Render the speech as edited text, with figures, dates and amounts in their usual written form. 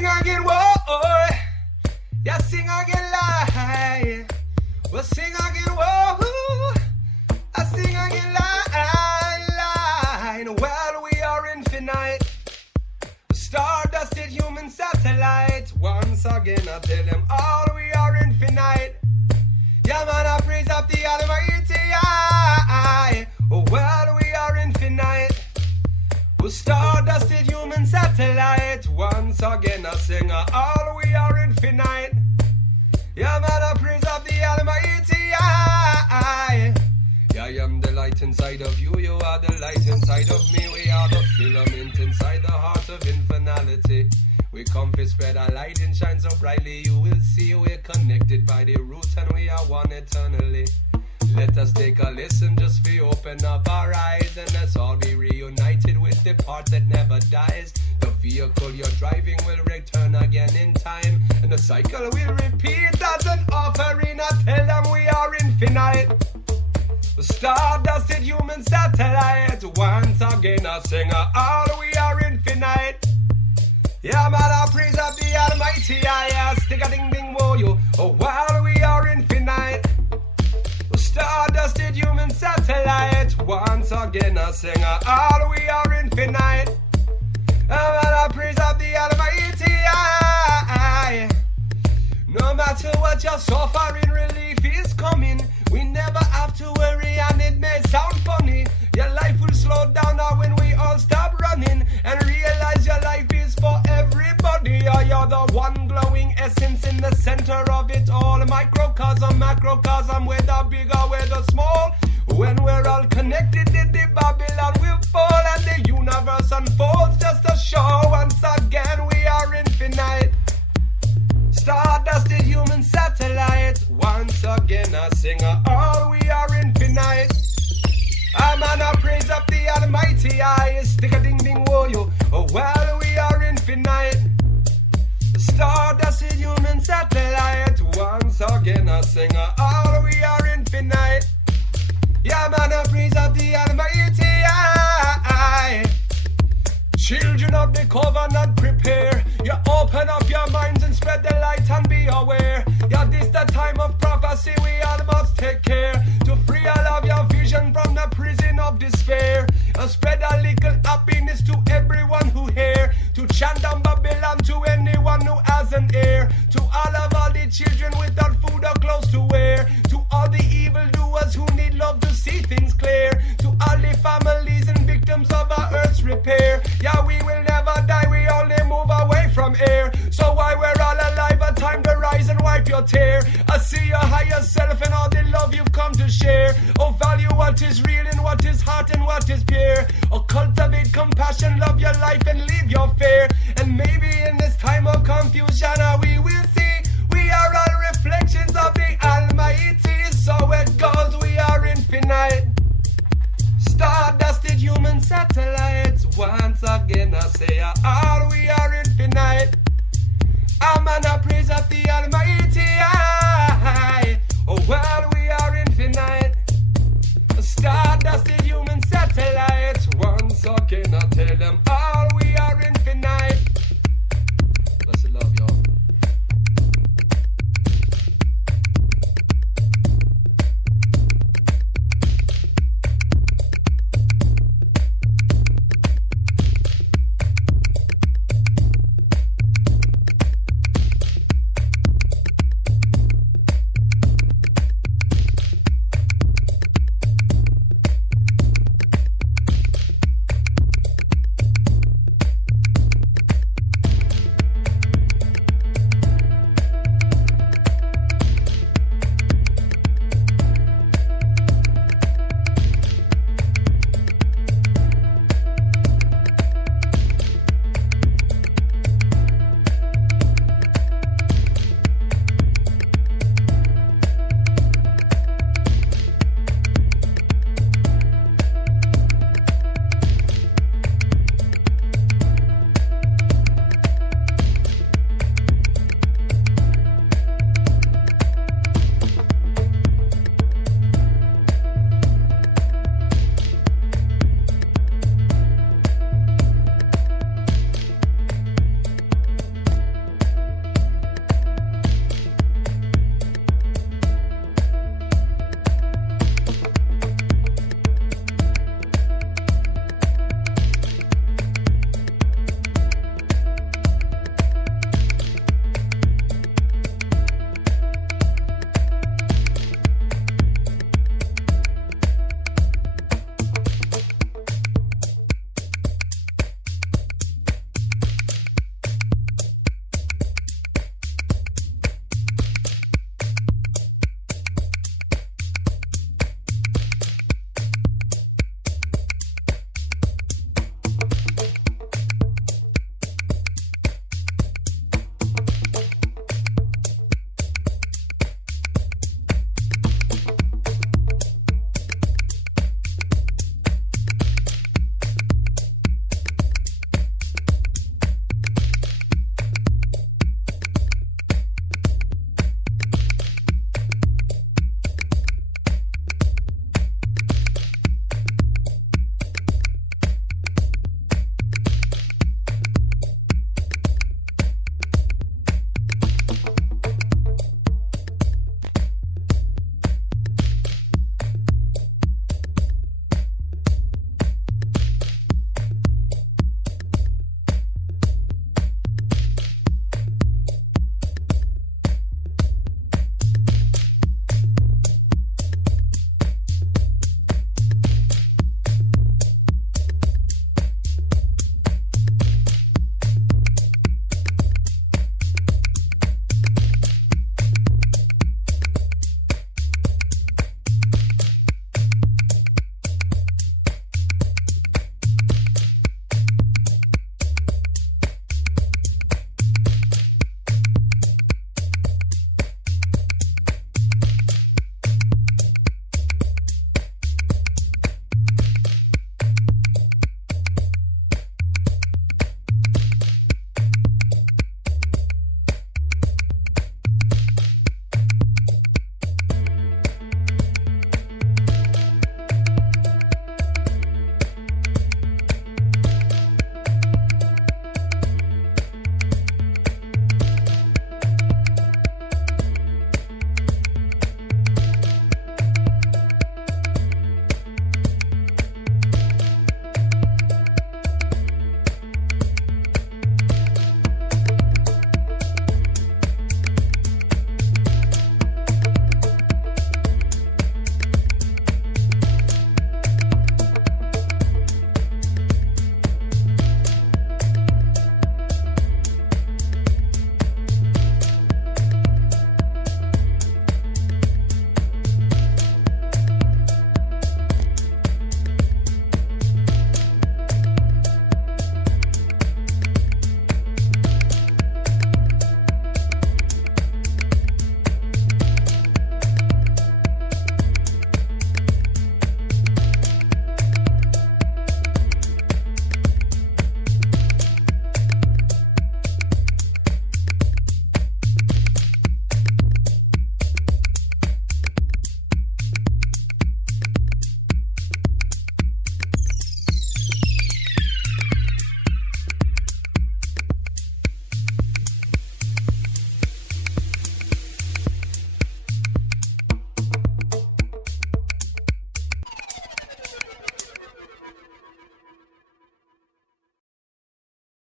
sing again, whoa. Yeah, sing again, lie. We'll sing again, whoa. I sing again, lie. Well, we are infinite. Stardusted human satellite. Once again, I tell them all we are infinite. Yeah, man, I praise up the Almighty. Oh, well, we are infinite. Stardusted human satellite. Once again, I sing all we are infinite. Yeah, man, I praise up the Almighty. I am the light inside of you, you are the light inside of me. We are the filament inside the heart of infinality. We come to spread our light and shine so brightly. You will see we're connected by the roots and we are one eternally. Let us take a listen, just be open up our eyes, and let's all be reunited with the part that never dies. The vehicle you're driving will return again in time, and the cycle will repeat as an offering. I tell them we are infinite. Stardusted human satellite. Once again I sing all we are infinite. Yeah, man, I praise up the Almighty. I stick a ding ding whoa you. Oh, while we are infinite. Stardusted human satellite. Once again I sing all we are infinite. Yeah, man, I praise up the Almighty. No matter what you're suffering, relief is coming. We never have to worry, and it may sound funny. Your life will slow down now when we all stop running and realize your life is for everybody. You're the one glowing essence in the center of it all. Microcosm, macrocosm, whether big or whether small. When we're all connected, the Babylon will fall and the universe unfolds just to show once again we are infinite. Stardusted human satellite. Once again I sing all we are infinite. I'm gonna praise up the Almighty. I stick a ding ding whoa you. Oh, well, we are infinite. Stardusted human satellite. Once again I sing all we are infinite. Yeah, man, I praise up the Almighty. Children of the covenant, prepare. You open up your minds and spread the light and be aware. Yeah, this the time of prophecy, we all must take care to free all of your vision from the prison of despair. And spread a little happiness to everyone who hear. To chant down Babylon to anyone who has an ear. To all the children without food or clothes to wear. To all the evildoers who need love to see things clear. To all the families and victims of our earth's repair. Yeah, we will never die, we only move away from air. So while we're all alive, a time to rise and wipe your tear. I see your higher self and all the love you've come to share. Oh, value what is real and what is heart and what is pure. Oh, cultivate compassion, love your life and leave your fear. And maybe in this time of confusion, we